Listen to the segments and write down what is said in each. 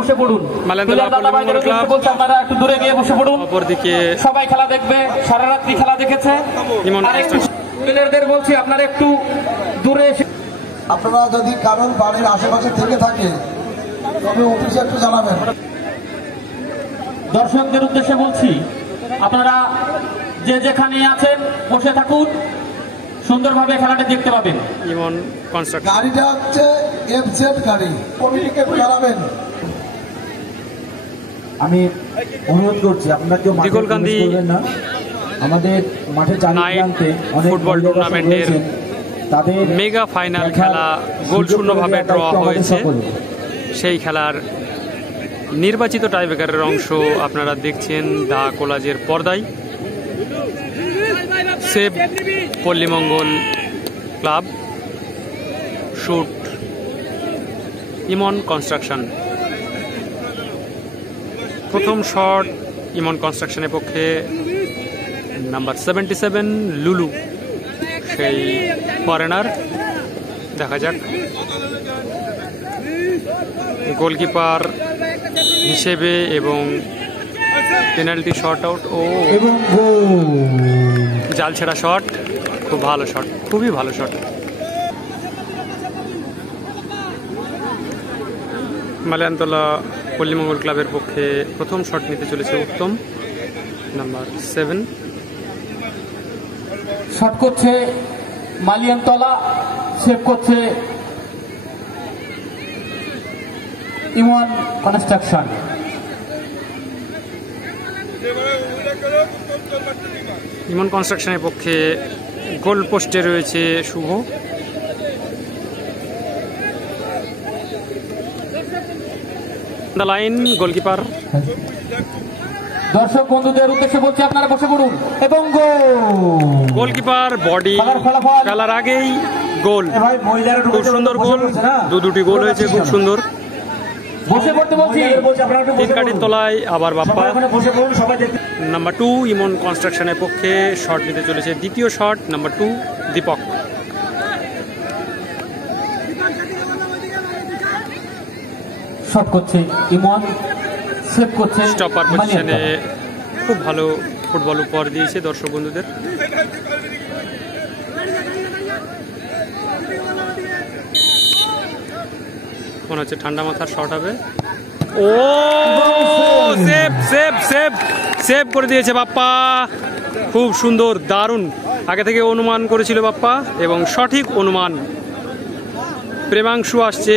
বসে পড়ুন। আপনারা একটু দূরে গিয়ে বসে পড়ুন। অপরদিকে সবাই খেলা দেখবে, সারা রাত্রি খেলা দেখেছে। প্লেয়ারদের বলছি আপনারা একটু দূরে এসে, আপনারা যদি কারোর বাড়ির আশেপাশে থেকে থাকে তবে অফিসে একটু জানাবেন। দর্শকদের উদ্দেশ্যে বলছি আপনারা যে যেখানে আছেন বসে থাকুন, সুন্দরভাবে খেলাটা দেখতে পাবেন। ইমন কনস্ট্রাকশন গাড়িটা হচ্ছে এফজেড গাড়ি, কমিটিকে একটু জানাবেন। আমি অনুরোধ করছি আপনারা কেউ দিগলকান্দি না, আমাদের মাঠে জানতে ফুটবল টুর্নামেন্টের তাদের মেগা ফাইনাল খেলা গোল শূন্যভাবে ড্র হয়েছে। সেই খেলার নির্বাচিত টাইব্রেকারের অংশ আপনারা দেখছেন দা কোলাজের পর্দায়। সেভ পল্লীমঙ্গল ক্লাব, শুট ইমন কনস্ট্রাকশন। প্রথম শট ইমন কনস্ট্রাকশনের পক্ষে নাম্বার 77 লুলু, সেই ফরেনার। দেখা যাক গোলকিপার হিসেবে এবং পেনাল্টি শট আউট ও জাল ছেড়া শট, খুব ভালো শট, খুবই ভালো শট। মালিয়ানতলা পল্লীমঙ্গল ক্লাবের পক্ষে প্রথম শট নিতে চলেছে উত্তম, নাম্বার 7। শট করছে মালিয়ানতলা, সেভ করছে ইমন কনস্ট্রাকশন। ইমন কনস্ট্রাকশনের পক্ষে গোল পোস্টে রয়েছে শুভ। The line goalkeeper. দর্শক বন্ধুদের উদ্দেশ্যে বলছি আপনারা বসে পড়ুন এবং গোলকিপার বডি খেলার আগেই গোল, খুব সুন্দর গোল, দুটি গোল হয়েছে, খুব সুন্দর। বসে পড়তে বলছি, তিন কাঠির তলায় আবার বাপ্পা। নাম্বার 2 ইমন কনস্ট্রাকশনের পক্ষে শট নিতে চলেছে দ্বিতীয় শট, নাম্বার 2 দীপক। শট করছে ইমন, সেভ করছে স্টপার পজিশনে খুব ভালো ফুটবল উপহার দিয়েছে দর্শক বন্ধুদের। মনে হচ্ছে ঠান্ডা মাথার শট হবে। ও সেভ সেভ সেভ সেভ করে দিয়েছে বাপ্পা, খুব সুন্দর, দারুণ। আগে থেকে অনুমান করেছিল বাপ্পা এবং সঠিক অনুমান। প্রেমাংশু আসছে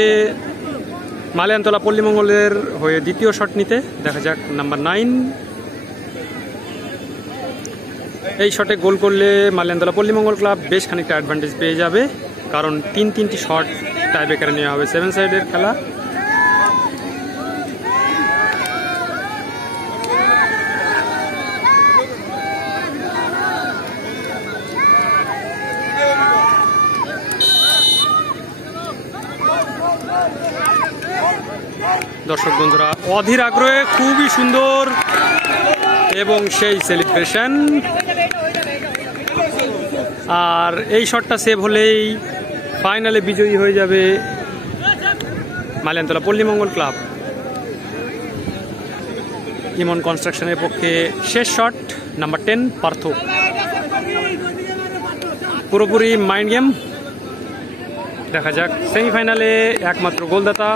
মালিয়ানতলা পল্লীমঙ্গলের হয়ে দ্বিতীয় শট নিতে। দেখা যাক নাম্বার 9। এই শটে গোল করলে মালিয়ানতলা পল্লীমঙ্গল ক্লাব বেশ খানিকটা অ্যাডভান্টেজ পেয়ে যাবে, কারণ 3টি শট টাইব্রেকারে নেওয়া হবে। 7 সাইডের খেলা। দর্শক বন্ধুরা অধীর আগ্রহে, খুবই সুন্দর এবং সেই সেলিব্রেশন। আর এই শটটা সেভ হলেই ফাইনালে বিজয়ী হয়ে যাবে মালিয়ানতলা পল্লীমঙ্গল ক্লাব। ইমন কনস্ট্রাকশনের পক্ষে শেষ শট, নাম্বার 10 পার্থ। পুরোপুরি মাইন্ড গেম। দেখা যাক সেমিফাইনালে একমাত্র গোলদাতা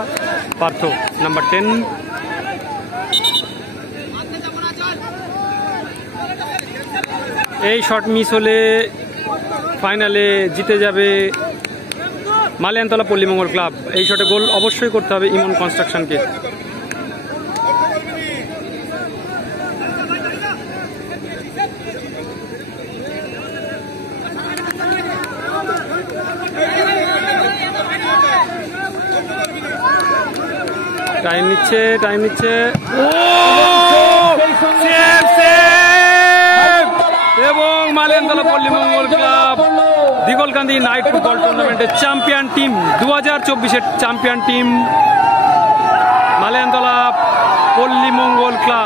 পার্থ, নাম্বার 10। এই শট মিস হলে ফাইনালে জিতে যাবে মালিয়ানতলা পল্লীমঙ্গল ক্লাব। এই শটে গোল অবশ্যই করতে হবে ইমন কনস্ট্রাকশনকে। টাইম নিচ্ছে ও এবং Maliyantala Pallimangal club Digalkandi night football টুর্নামেন্টের চ্যাম্পিয়ন টিম, 2024-এর champion team Maliyantala Pallimangal club.